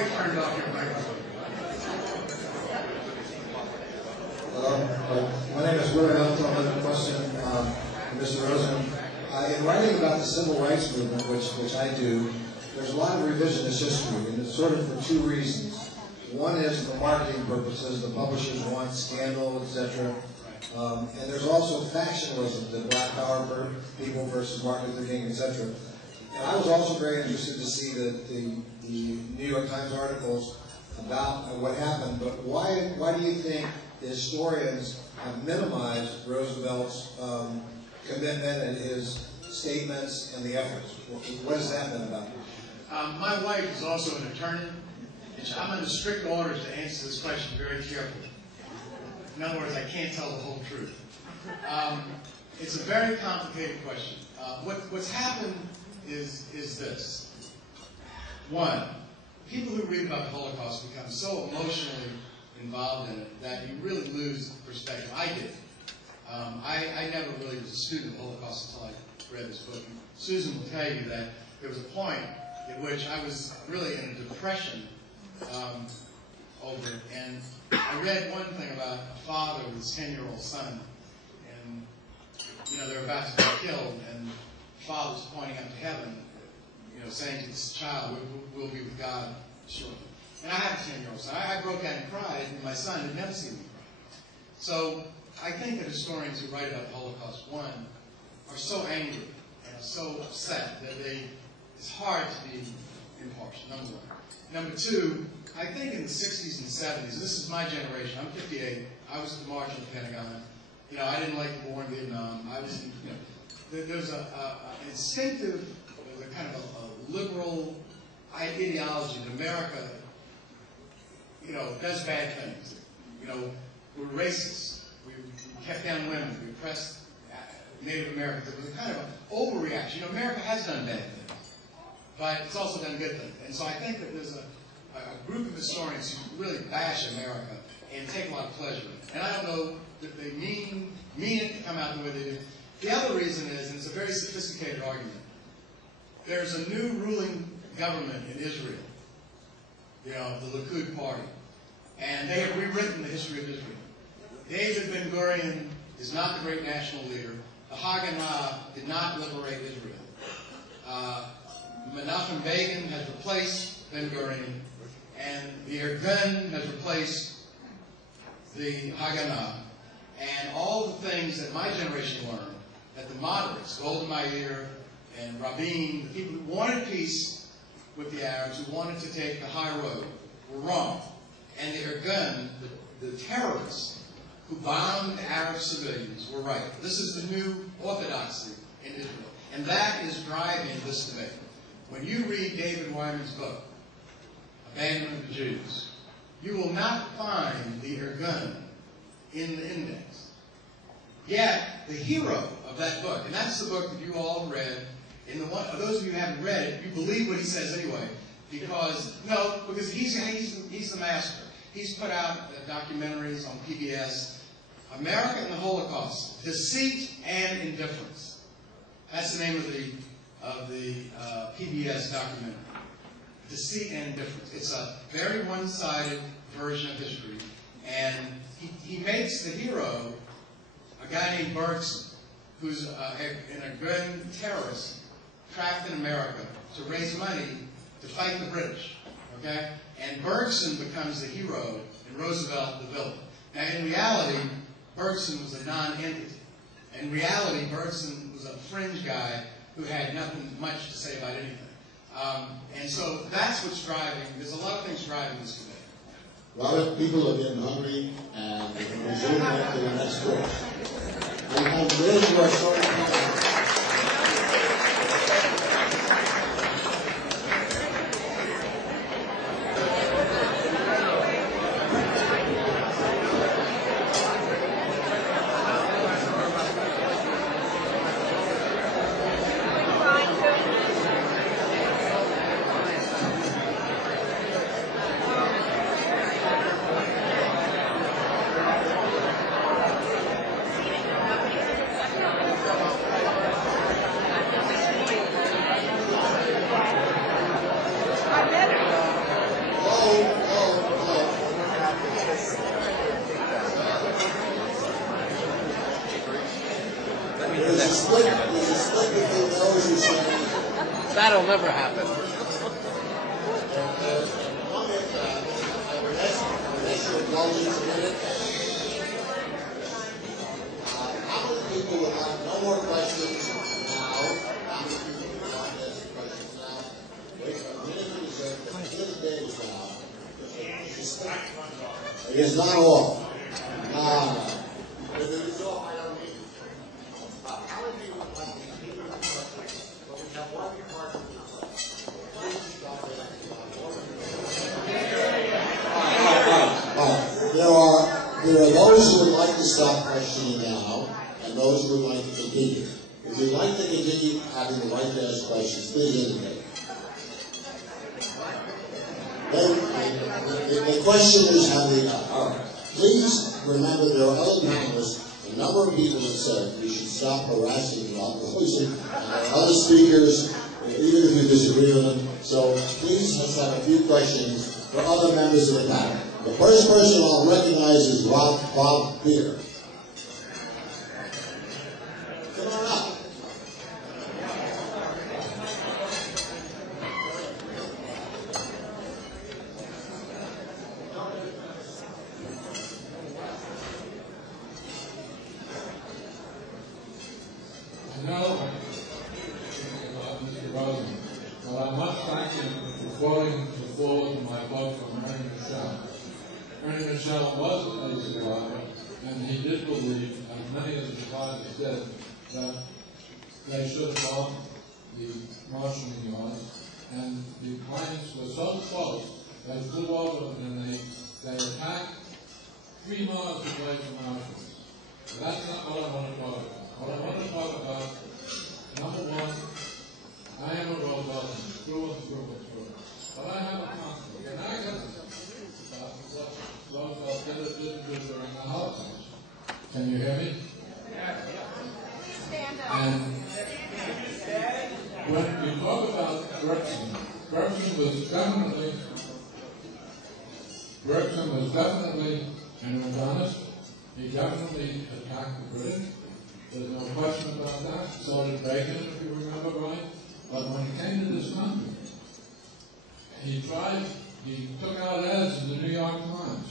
wife turned off your microphone. My name is Roosevelts. I'll have a question, Mr. Rosen. In writing about the civil rights movement, which I do, there's a lot of revisionist history, and it's sort of for two reasons. One is for marketing purposes. The publishers want scandal, etc. And there's also factionalism, the Black Power people versus Martin Luther King, etc. And I was also very interested to see the New York Times articles about what happened. But why do you think the historians have minimized Roosevelt's commitment and his statements and the efforts? What has that been about? My wife is also an attorney, and I'm under strict orders to answer this question very carefully. In other words, I can't tell the whole truth. It's a very complicated question. What's happened is this. One, people who read about the Holocaust become so emotionally involved in it that you really lose perspective. I did. I never really was a student of the Holocaust until I read this book. And Susan will tell you that there was a point in which I was really in a depression over it. And I read one thing about a father with his 10-year-old son, and they were about to be killed, and the father was pointing up to heaven, saying to this child, we'll be with God shortly. And I have a 10-year-old son. I broke out and cried, and my son had never seen me cry. So I think that historians who write about the Holocaust, one, are so angry and are so upset that it's hard to be impartial, number one. Number two, I think in the 60s and 70s, this is my generation, I'm 58, I was at the March on the Pentagon, I didn't like the war in Vietnam, I was, there's an instinctive, there's a kind of a liberal ideology that America, does bad things. We're racist, we kept down women, we oppressed Native Americans. There was a kind of an overreaction. America has done bad things, but it's also done good things. And so I think that there's a group of historians who really bash America and take a lot of pleasure in it. And I don't know that they mean it to come out the way they do. The other reason is, and it's a very sophisticated argument, there's a new ruling government in Israel, the Likud party, and they have rewritten the history of Israel. David Ben-Gurion is not the great national leader. The Haganah did not liberate Israel. Menachem Begin has replaced Ben-Gurion, and the Irgun has replaced the Haganah. And all the things that my generation learned, that the moderates, Golda Meir and Rabin, the people who wanted peace with the Arabs, who wanted to take the high road, were wrong. And the Irgun, the terrorists who bombed Arab civilians, were right. This is the new orthodoxy in Israel. And that is driving this debate. When you read David Wyman's book, Abandonment of the Jews, you will not find the Irgun in the index. Yet, the hero of that book, and that's the book that you all read, and those of you who haven't read it, you believe what he says anyway, because he's the master. He's put out documentaries on PBS, America and the Holocaust, Deceit and Indifference. That's the name of the PBS documentary. Deceit and Indifference. It's a very one-sided version of history, and he makes the hero a guy named Bergson, who's an Irgun terrorist trapped in America to raise money to fight the British. Okay? And Bergson becomes the hero and Roosevelt the villain. Now, in reality, Bergson was a non-entity. In reality, Bergson was a fringe guy who had nothing much to say about anything. And so that's what's driving, there's a lot of things driving this debate. Well, people are getting hungry, and we're going to resume after the next course. We have those who are so never happen. How many people will have no more questions now? How many people will not ask questions now? Wait for a minute to reserve. The day is now. It is not off. No. If it is off, I don't need it. How many people would like to keep it on questions? But we have one department. Please stop it. There are those who would like to stop questioning now, and those who would like to continue. If you'd like to continue having the right to ask questions, please indicate. The questioners have the all right. Please remember there are other panelists. A number of people have said we should stop harassing the opposition and other speakers, even if you disagree with them. So please let's have a few questions for other members of the panel. The first person I'll recognize is Bob Beer. Come on up. Mr. Rosen, but I must thank him for quoting the forward to my book from Ernie Michel. Ernie Michel was a survivor, and he did believe, as many of the survivors did, that they should have gone the marshalling yards, and the planes were so close, they flew over them and they attacked 3 miles away from Auschwitz. That's not what I want to talk about. What I want to talk about, number one, I am a Rooseveltian, through and through and through. But I have a conflict, and I get about what Roosevelt did or didn't do during the Holocaust. Can you hear me? And when you talk about Bergson was definitely an organist. He definitely attacked the British. There's no question about that. So did Reagan, if you remember right. But when he came to this country, he took out ads in the New York Times.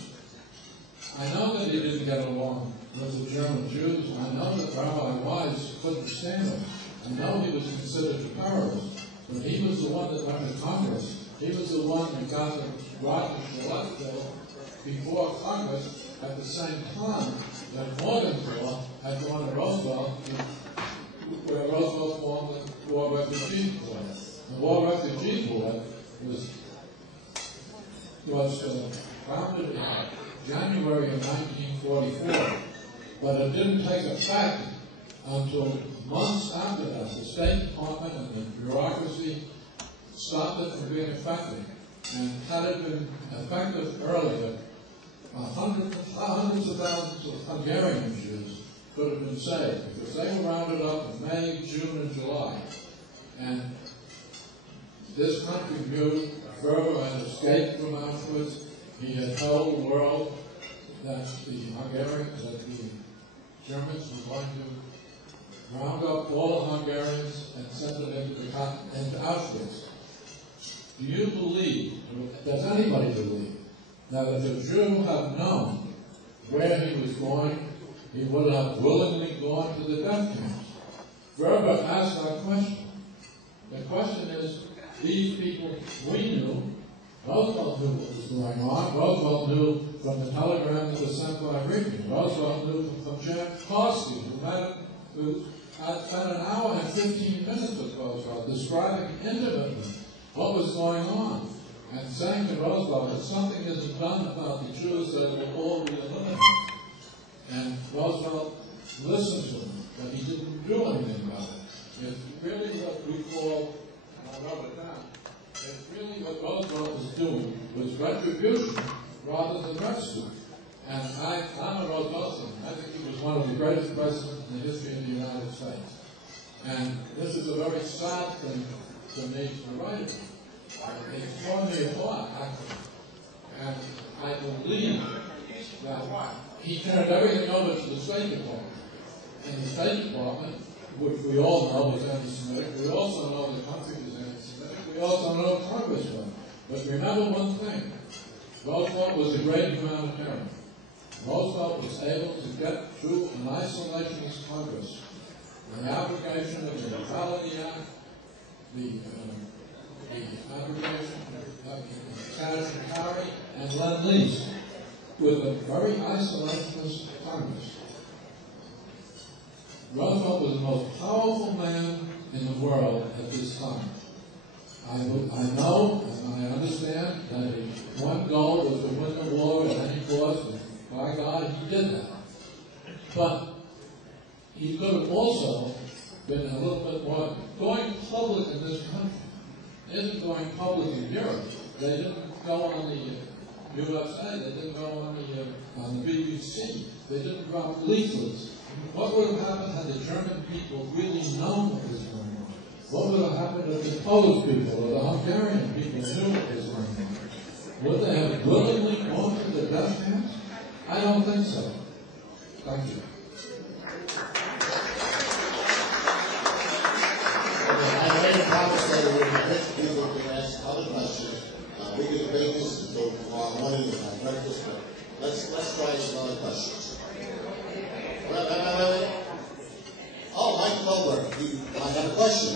I know that he didn't get along with the German Jews. I know that Rabbi Wise couldn't stand him. I know he was considered a terrorist. But he was the one that went to Congress. He was the one that got the Roger Gillette bill before Congress at the same time that Morganville had gone to Roosevelt, where Roosevelt formed the War Refugee Board. The War Refugee Board was founded in January of 1944, but it didn't take effect until months after that. The State Department and the bureaucracy stopped it from being effective. And had it been effective earlier, hundreds of thousands of Hungarian Jews could have been saved, because they were rounded up in May, June, and July. And this country knew Verba had escaped from Auschwitz. He had told the world that the Germans were going to round up all the Hungarians and send them into Auschwitz. Do you believe, does anybody believe, that if a Jew had known where he was going, he would have willingly gone to the death camps? Verba asked that question. The question is, these people, we knew, Roosevelt knew what was going on. Roosevelt knew from the telegram that was sent by Reagan. Roosevelt knew from Jack Carsey, who had spent an hour and 15 minutes with Roosevelt describing intimately what was going on, and saying to Roosevelt, if something isn't done about the Jews, they will all be eliminated. And Roosevelt listened to him, but he didn't do anything about it. It's really what we call, and I wrote it down, it's really what Roosevelt was doing was retribution rather than rescue. And I'm a Rooseveltian. I think he was one of the greatest presidents in the history of the United States. And this is a very sad thing to me to write about. It's torn me apart, actually. And I believe that he turned everything over to the State Department. And the State Department, which we all know is anti-Semitic, we also know the country is anti-Semitic. We also know Congressman. But remember one thing. Roosevelt was a great humanitarian. Roosevelt was able to get through an isolationist Congress, the abrogation of the Neutrality Act, the abrogation of the cash and carry, and Lend-Lease, with a very isolationist Congress. Roosevelt was the most powerful man in the world at this time. I know and I understand that his one goal was to win the war at any cost, and by God, he did that. But he could have also been a little bit more. Going public in this country isn't going public in Europe. They didn't go on the USA. They didn't go on the BBC. They didn't drop leaflets. What would have happened had the German people really known what was going on? What would have happened if the Polish people or the Hungarian people knew what was going on? Would they have willingly gone to the death camps? I don't think so. Thank you. I made a promise that we would permit people to ask other questions. We can debate this until tomorrow morning with my breakfast, but let's try some other questions. Wait. Oh, Mike Goldberg, I have a question.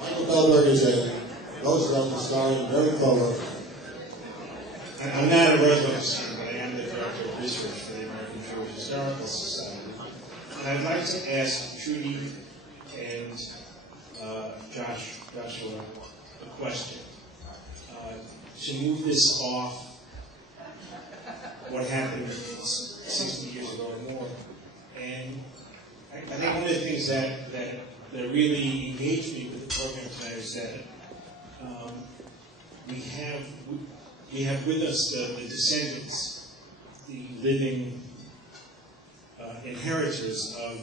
Michael Goldberg is a Roosevelt historian, very thorough. I'm not a Roosevelt historian, but I am the director of research for the American Jewish Historical Society. And I'd like to ask Trudy and Joshua a question. To move this off what happened 60 years ago or more. And I think one of the things that really engaged me with the program tonight is that we have with us the descendants, the living inheritors of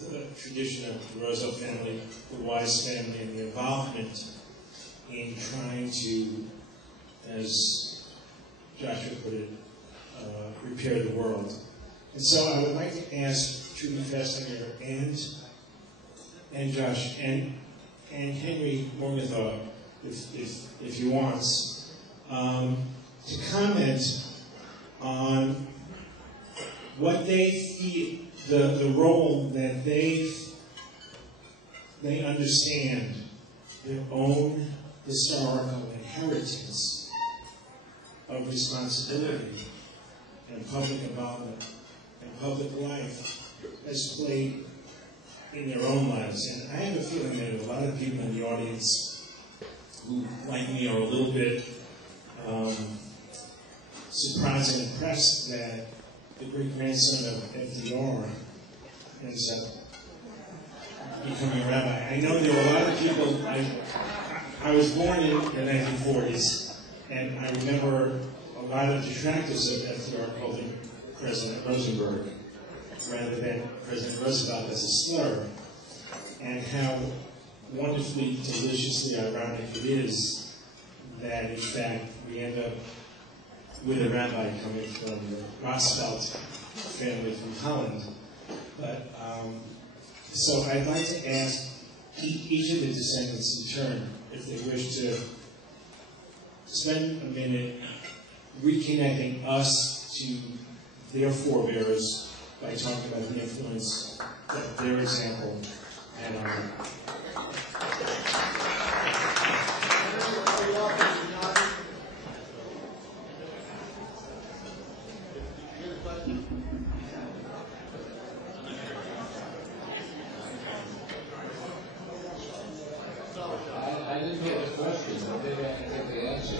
the tradition of the Roosevelt family, the Wise family, and the involvement in trying to, as Joshua put it, repair the world. And so I would like to ask Trudy Festinger and Josh and Henry Morgenthau, if he wants, to comment on what they feel, the role that they understand their own historical inheritance of responsibility and public involvement and public life has played in their own lives. And I have a feeling that a lot of people in the audience who, like me, are a little bit surprised and impressed that the great-grandson of FDR ends up becoming a rabbi. I know there were a lot of people. I was born in the 1940s, and I remember a lot of detractors of FDR called him President Rosenberg rather than President Roosevelt as a slur, and how wonderfully, deliciously ironic it is that, in fact, we end up with a rabbi coming from the Roosevelt family from Holland. But so I'd like to ask each of the descendants in turn if they wish to spend a minute reconnecting us to their forebears by talking about the influence that their example had on them. I didn't get the question, but maybe I can get the answer.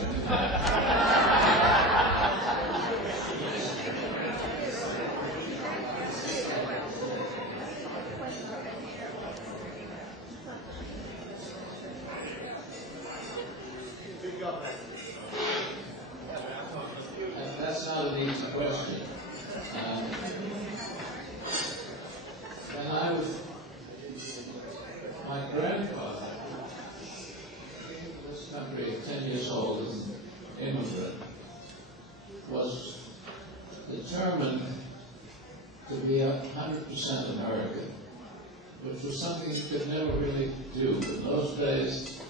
That's not an easy question. When my grandfather, this country at 10 years old, an immigrant, was determined to be 100% American, which was something you could never really do. In those days,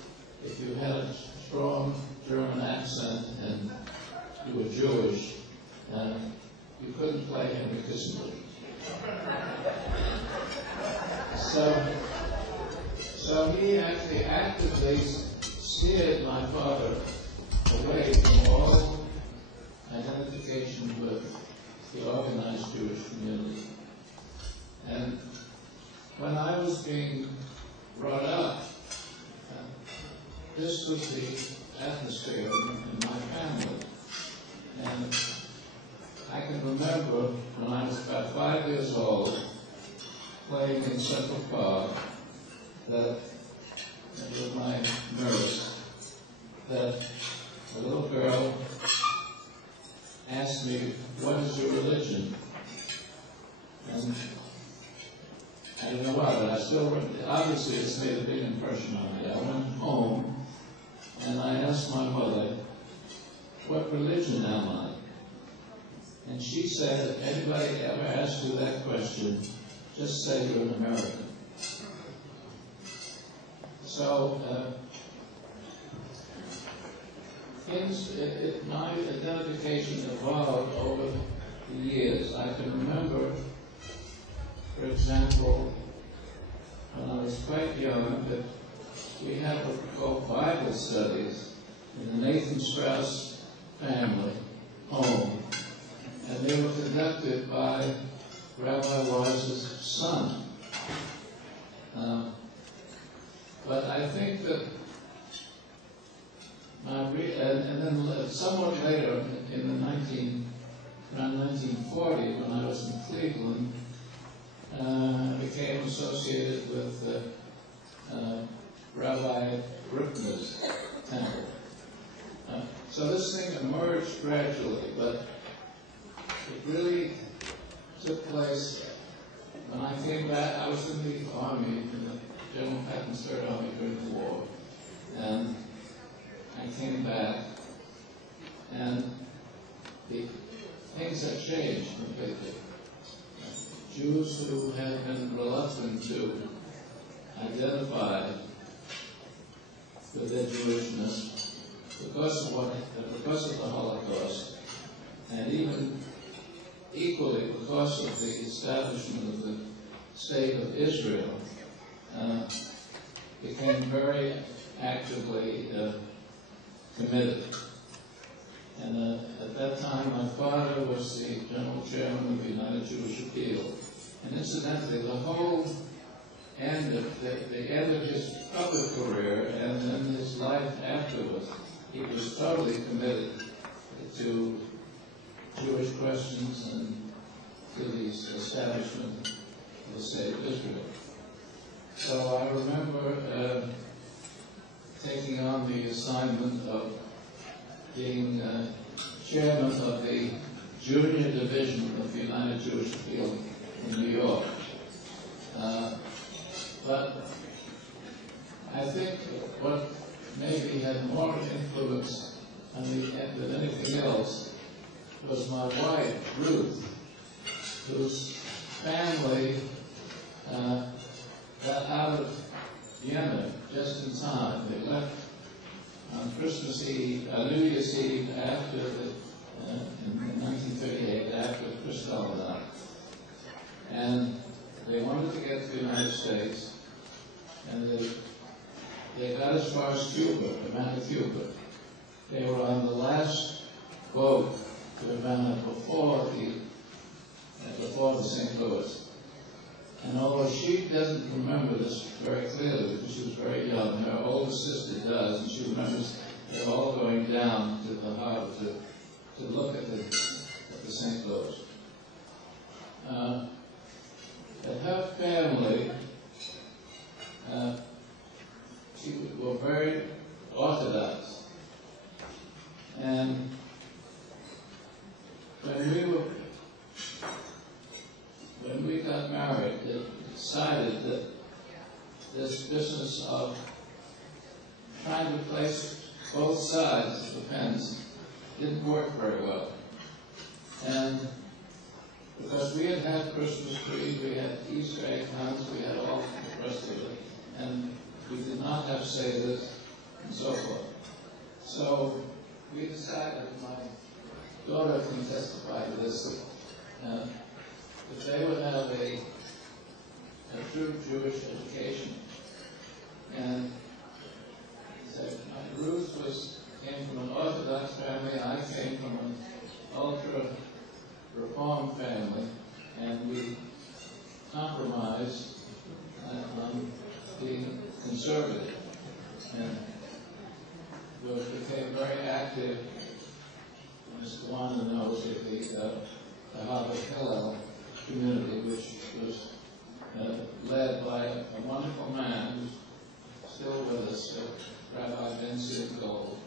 if you had a strong German accent and you were Jewish, you couldn't play Henry Kissinger. So he actually actively steered my father away from all identification with the organized Jewish community. And when I was being brought up, this was the atmosphere in my family. And I can remember when I was about 5 years old, playing in Central Park, that with my nurse, that a little girl asked me, "What is your religion?" And I don't know why, but I still, obviously it's made a big impression on me. I went home and I asked my mother, "What religion am I?" And she said, if anybody ever asks you that question, just say you're an American. So, my identification evolved over the years. I can remember, for example, when I was quite young, that we had what we called Bible studies in the Nathan Strauss family home, and they were conducted by Rabbi Wise's son. But I think that and then somewhat later, in the around 1940, when I was in Cleveland, I became associated with Rabbi Bruckner's temple. So this thing emerged gradually, but it really took place when I came back. I was in the Army, in the General Patton's Third Army during the war, and I came back, and the things had changed completely. Jews who had been reluctant to identify with their Jewishness because of the Holocaust, and even equally because of the establishment of the State of Israel, became very actively committed. And at that time, my father was the General Chairman of the United Jewish Appeal. And incidentally, the whole end of the end of his public career and then his life afterwards, he was totally committed to Jewish questions and to the establishment of the State of Israel. So I remember taking on the assignment of being chairman of the junior division of the United Jewish Appeal in New York. But I think what maybe had more influence on than anything else was my wife, Ruth, whose family got out of Yemen just in time. They left on Christmas Eve, New Year's Eve after in 1938, after Kristallnacht. And they wanted to get to the United States, and they got as far as Cuba, Havana, Cuba. They were on the last boat to Havana before the St. Louis. And although she doesn't remember this very clearly because she was very young, her older sister does, and she remembers they're all going down to the harbor to look at the St. Louis. And her family, were very Orthodox. And when we got married, they decided that this business of trying to place both sides of the fence didn't work very well. And because we had Christmas trees, we had Easter egg hunts, we had all to say this, and so forth. So we decided, my daughter can testify to this, that they would have a true Jewish education. And said, Ruth came from an Orthodox family, I came from an ultra-Reform family, and we compromised on being conservative. And Ruth became very active, Mr. Wanda knows, of the Harvard Hillel community, which was led by a wonderful man who's still with us, Rabbi Ben Gold,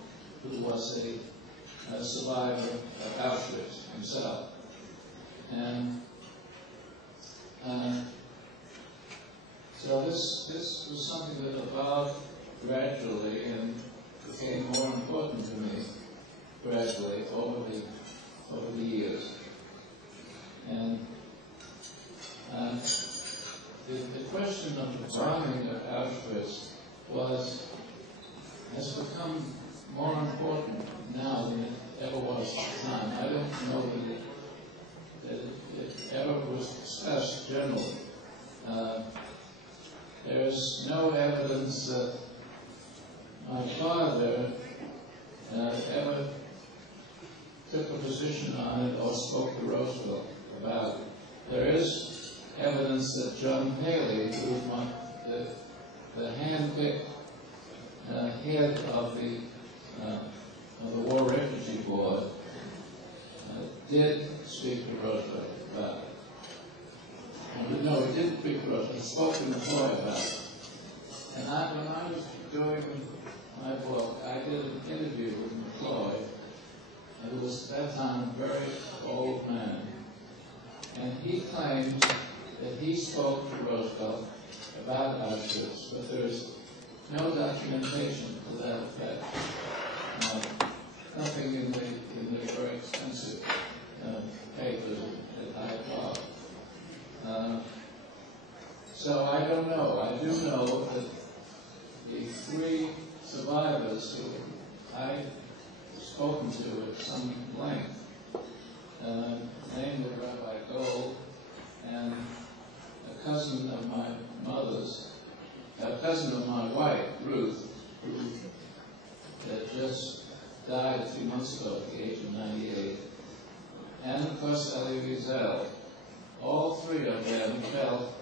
who was a survivor of Auschwitz himself. And so this was something that evolved gradually and became more important to me gradually over the years. And the question of the bombing of Auschwitz has become more important now than it ever was at the time. I don't know that it ever was discussed generally. There's no evidence that my father ever took a position on it or spoke to Roosevelt about it. There is evidence that John Haley, who was the hand-picked head of the War Refugee Board, did speak to Roosevelt about it. No, he didn't speak to Roosevelt. He spoke to McCloy about it. And when I was doing my book, I did an interview with McCloy, who was at that time a very old man. And he claimed that he spoke to Roosevelt about Auschwitz, but there's no documentation to that effect. Nothing in the very expensive papers that I bought. So I don't know. I do know that the three survivors who I've spoken to at some length, namely Rabbi Gold and a cousin of my mother's, a cousin of my wife, Ruth, who had just died a few months ago at the age of 98, and of course Elie Wiesel. All three of them felt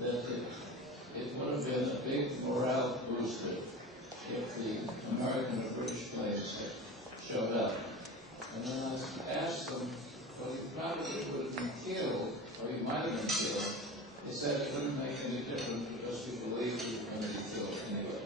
that it would have been a big morale booster if the American or British planes had showed up. And then I asked them, well, you probably would have been killed, or you might have been killed. They said it wouldn't make any difference because we believed we were going to be killed anyway.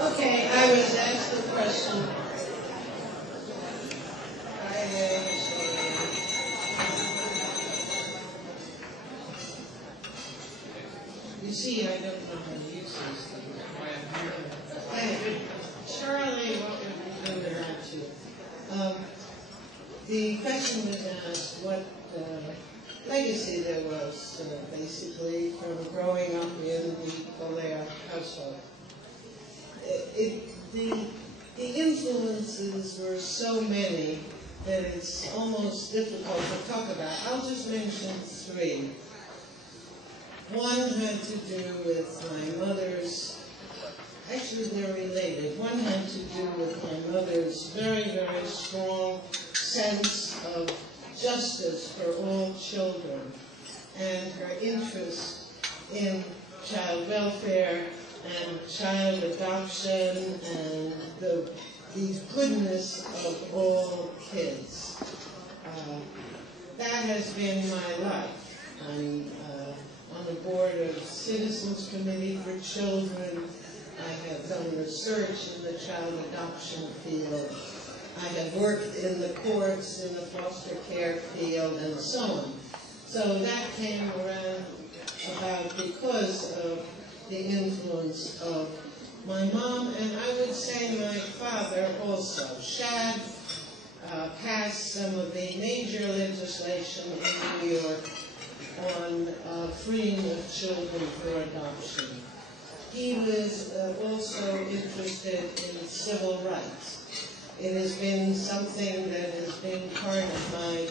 Okay, I was asked a question. You see, I don't know how to use these things. Charlie, what would you do without you? The question was asked what legacy there was, basically, from growing up in the Bolea household. The influences were so many that it's almost difficult to talk about. I'll just mention three. One had to do with my mother's, actually they're related. One had to do with my mother's very, very strong sense of justice for all children and her interest in child welfare and child adoption and the goodness of all kids. That has been my life. I'm on the board of Citizens Committee for Children. I have done research in the child adoption field. I have worked in the courts, in the foster care field, and so on. So that came around about because of the influence of my mom, and I would say my father also. Shad passed some of the major legislation in New York on freeing of children for adoption. He was also interested in civil rights. It has been something that has been part of my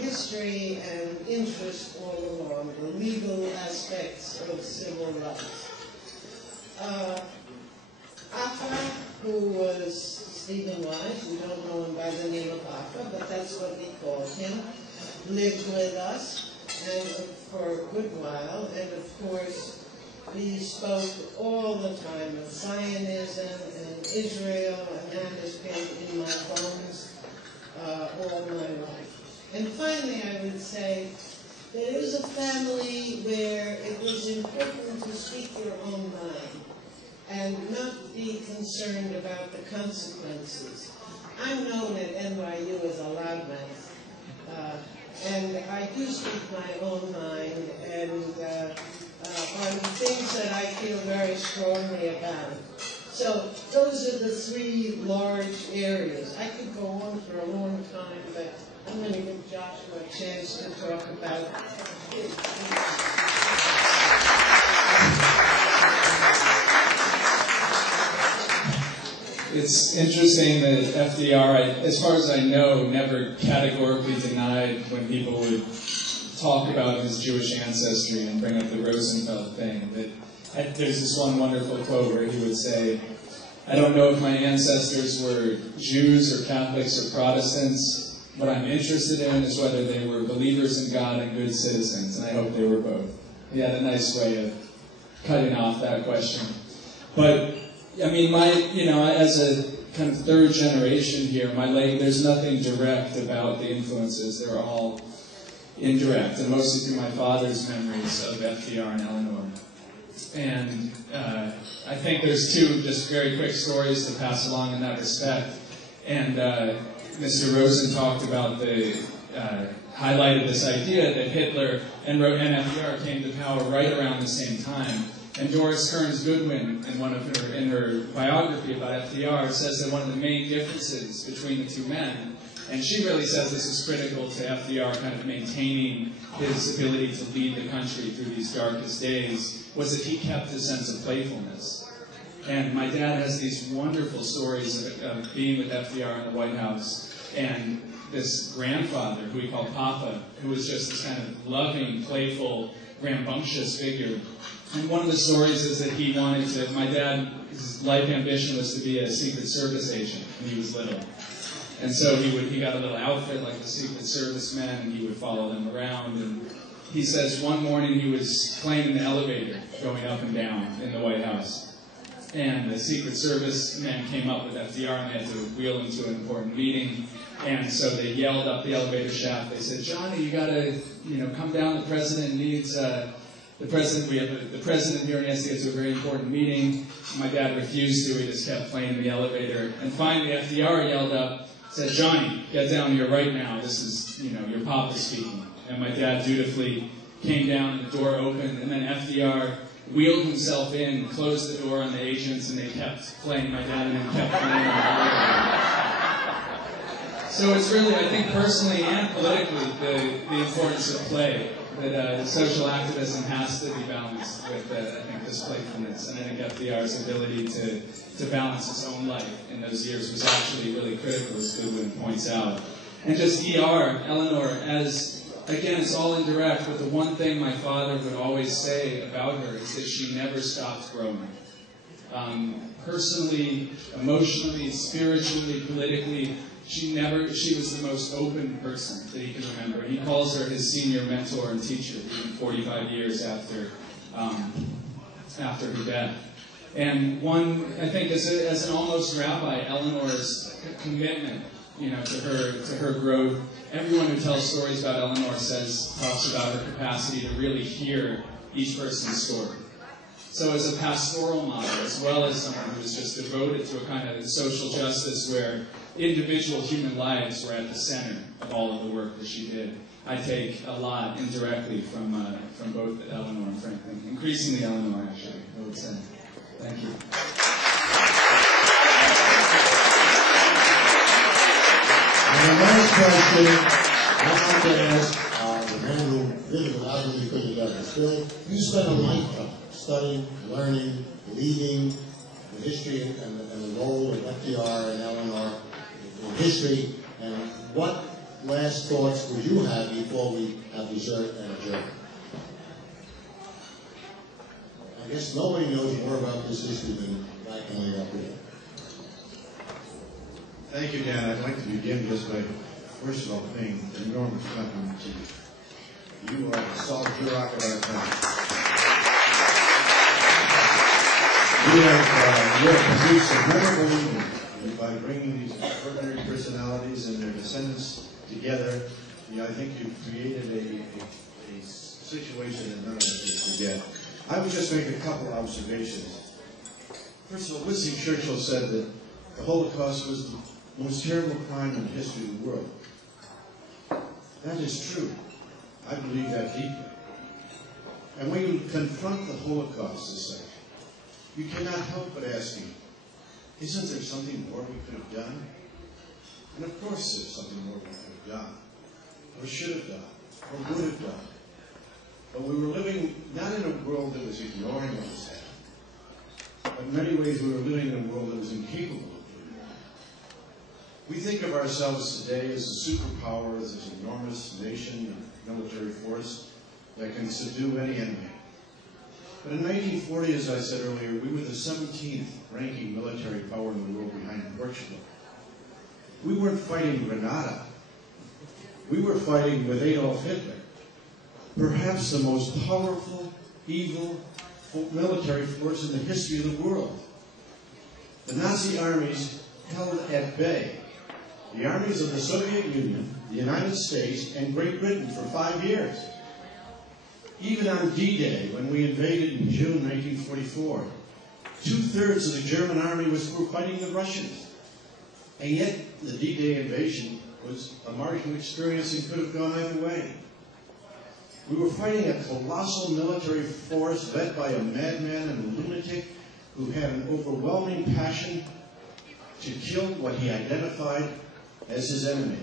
history and interest all along, the legal aspects of civil rights. Afa, who was Stephen Wise, we don't know him by the name of Afa, but that's what we called him, lived with us and for a good while, and of course we spoke all the time of Zionism and Israel, and that has been in my bones all my life. And finally, I would say that it was a family where it was important to speak your own mind and not be concerned about the consequences. I'm known at NYU as a loudmouth, and I do speak my own mind and on things that I feel very strongly about. So those are the three large areas. I could go on for a long time, but I'm going to give Joshua a chance to talk about it. It's interesting that FDR, as far as I know, never categorically denied when people would talk about his Jewish ancestry and bring up the Roosevelt thing. That there's this one wonderful quote where he would say, "I don't know if my ancestors were Jews or Catholics or Protestants. What I'm interested in is whether they were believers in God and good citizens, and I hope they were both." He had a nice way of cutting off that question. But I mean, as a kind of third generation here, there's nothing direct about the influences. They're all indirect, and mostly through my father's memories of FDR and Eleanor. And I think there's two just very quick stories to pass along in that respect. And Mr. Rosen talked about highlighted this idea that Hitler and FDR came to power right around the same time. And Doris Kearns Goodwin, in her biography about FDR, says that one of the main differences between the two men, and she really says this is critical to FDR kind of maintaining his ability to lead the country through these darkest days, was that he kept his sense of playfulness. And my dad has these wonderful stories of being with FDR in the White House, and this grandfather, who he called Papa, who was just this kind of loving, playful, rambunctious figure. And one of the stories is that my dad's life ambition was to be a Secret Service agent when he was little. And so he got a little outfit like the Secret Service men, and he would follow them around. And he says one morning he was playing in the elevator, going up and down in the White House. And the Secret Service men came up with FDR, and they had to wheel him to an important meeting. And so they yelled up the elevator shaft. They said, "Johnny, you got to, come down. The president needs we have the president here, and he has to get to a very important meeting." My dad refused to. He just kept playing in the elevator. And finally, FDR yelled up, said, "Johnny, get down here right now. This is, your papa speaking." And my dad dutifully came down, and the door opened, and then FDR wheeled himself in, closed the door on the agents, and they kept playing my dad, and then kept playing on the elevator. So it's really, I think personally and politically, the importance of play. That social activism has to be balanced with, I think, this playfulness. And I think FDR's ability to balance his own life in those years was actually really critical, as Goodwin points out. And just Eleanor, again, it's all indirect, but the one thing my father would always say about her is that she never stopped growing. Personally, emotionally, spiritually, politically, she was the most open person that he can remember. He calls her his senior mentor and teacher, even 45 years after after her death. And one, I think, as an almost rabbi, Eleanor's commitment, to her growth. Everyone who tells stories about Eleanor talks about her capacity to really hear each person's story. So as a pastoral model, as well as someone who was just devoted to a kind of social justice where individual human lives were at the center of all of the work that she did, I take a lot indirectly from both Eleanor and Franklin. Increasingly Eleanor, actually, I would say. Thank you. And the last question I want to ask the man who did it without really putting together this film. You spent a lifetime studying, learning, leading the history and the role of FDR and Eleanor in history. And what last thoughts would you have before we have dessert and adjourn? I guess nobody knows more about this issue than I can lay up here. Thank you, Dan. I'd like to begin just by, first of all, paying an enormous compliment to you. You are the salt rock of our time. You have produced a memorable evening by bringing these extraordinary personalities and their descendants together. I think you've created a situation that none of us can forget. I would just make a couple observations. First of all, Winston Churchill said that the Holocaust was the most terrible crime in the history of the world. That is true. I believe that deeply. And when you confront the Holocaust as such, you cannot help but asking, isn't there something more we could have done? And of course there's something more we could have done, or should have done, or would have done. But we were living not in a world that was ignoring what was happening, but in many ways we were living in a world that was incapable of doing that. We think of ourselves today as a superpower, as this enormous nation and military force that can subdue any enemy. But in 1940, as I said earlier, we were the 17th ranking military power in the world behind Portugal. We weren't fighting Grenada. We were fighting with Adolf Hitler, perhaps the most powerful, evil military force in the history of the world. The Nazi armies held at bay the armies of the Soviet Union, the United States, and Great Britain for 5 years. Even on D-Day, when we invaded in June 1944, 2/3 of the German army was fighting the Russians. And yet, the D-Day invasion was a martial experience and could have gone either way. We were fighting a colossal military force led by a madman and a lunatic who had an overwhelming passion to kill what he identified as his enemy.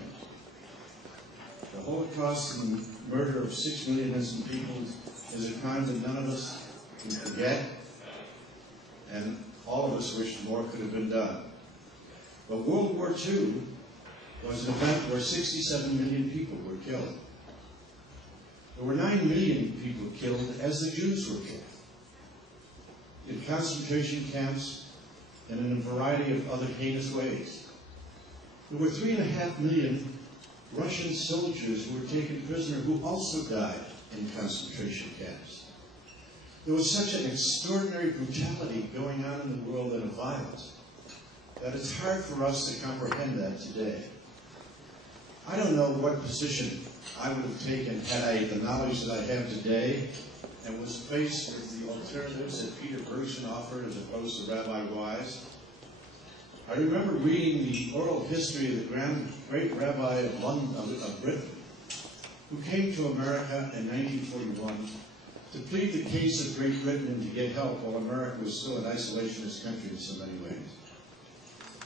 The Holocaust and murder of 6 million innocent people is a crime that none of us can forget, and all of us wish more could have been done. But World War II was an event where 67 million people were killed. There were 9 million people killed as the Jews were killed, in concentration camps and in a variety of other heinous ways. There were 3.5 million Russian soldiers who were taken prisoner who also died in concentration camps. There was such an extraordinary brutality going on in the world and of violence that it's hard for us to comprehend that today. I don't know what position I would have taken had I the knowledge that I have today and was faced with the alternatives that Peter Bergson offered as opposed to Rabbi Wise. I remember reading the oral history of the great rabbi of Britain, who came to America in 1941 to plead the case of Great Britain and to get help while America was still an isolationist country in so many ways.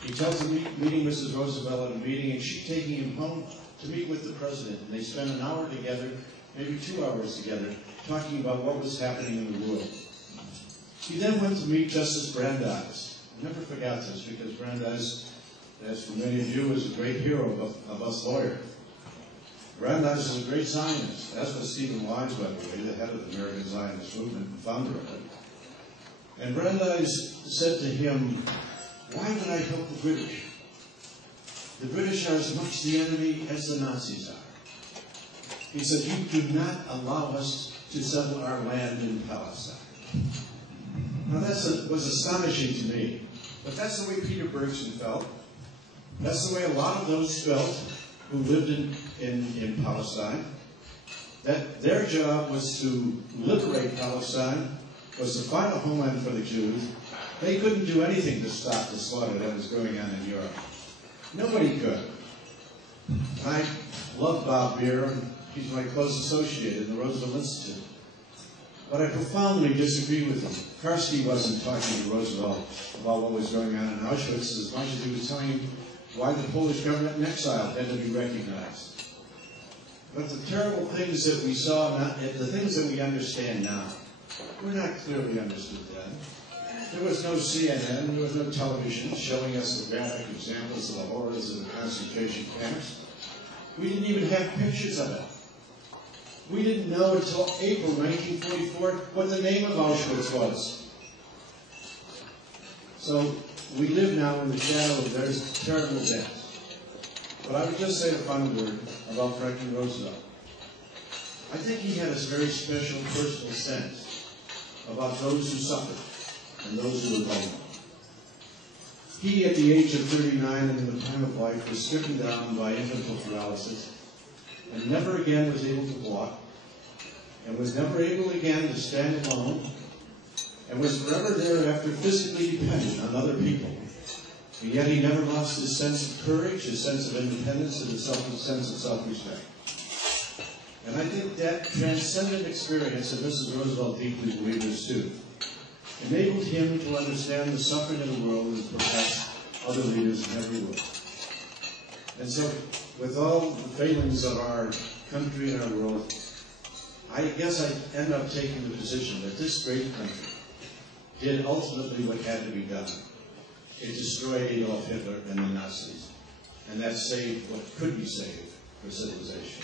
He tells him meeting Mrs. Roosevelt at a meeting and she taking him home to meet with the president. And they spent an hour together, maybe 2 hours together, talking about what was happening in the world. He then went to meet Justice Brandeis. I never forgot this because Brandeis, as for many of you, is a great hero of us lawyers. Brandeis is a great Zionist, as was Stephen Wise, by the way, the head of the American Zionist movement and founder of it. And Brandeis said to him, "Why would I help the British? The British are as much the enemy as the Nazis are." He said, "You do not allow us to settle our land in Palestine. Now that was astonishing to me, but that's the way Peter Bergson felt. That's the way a lot of those felt who lived in Palestine. That their job was to liberate Palestine, was to find a homeland for the Jews. They couldn't do anything to stop the slaughter that was going on in Europe. Nobody could. I love Bob Beer, and he's my close associate in the Roosevelt Institute. But I profoundly disagree with him. Karski wasn't talking to Roosevelt about what was going on in Auschwitz as much as he was telling him why the Polish government in exile had to be recognized. But the terrible things that we saw, the things that we understand now, were not clearly understood then. There was no CNN, there was no television showing us the graphic examples of the horrors of the concentration camps. We didn't even have pictures of it. We didn't know until April 1944 what the name of Auschwitz was. So we live now in the shadow of their terrible deaths. But I would just say a final word about Franklin Roosevelt. I think he had a very special personal sense about those who suffered and those who were vulnerable. He, at the age of 39 and in the prime of life, was stricken down by infantile paralysis and never again was able to walk, and was never able again to stand alone, and was forever thereafter physically dependent on other people. And yet he never lost his sense of courage, his sense of independence, and his sense of self-respect. And I think that transcendent experience, and Mrs. Roosevelt deeply believed this too, enabled him to understand the suffering of the world as perhaps other leaders never would. And so, with all the failings of our country and our world, I guess I end up taking the position that this great country did ultimately what had to be done. It destroyed Adolf Hitler and the Nazis, and that saved what could be saved for civilization.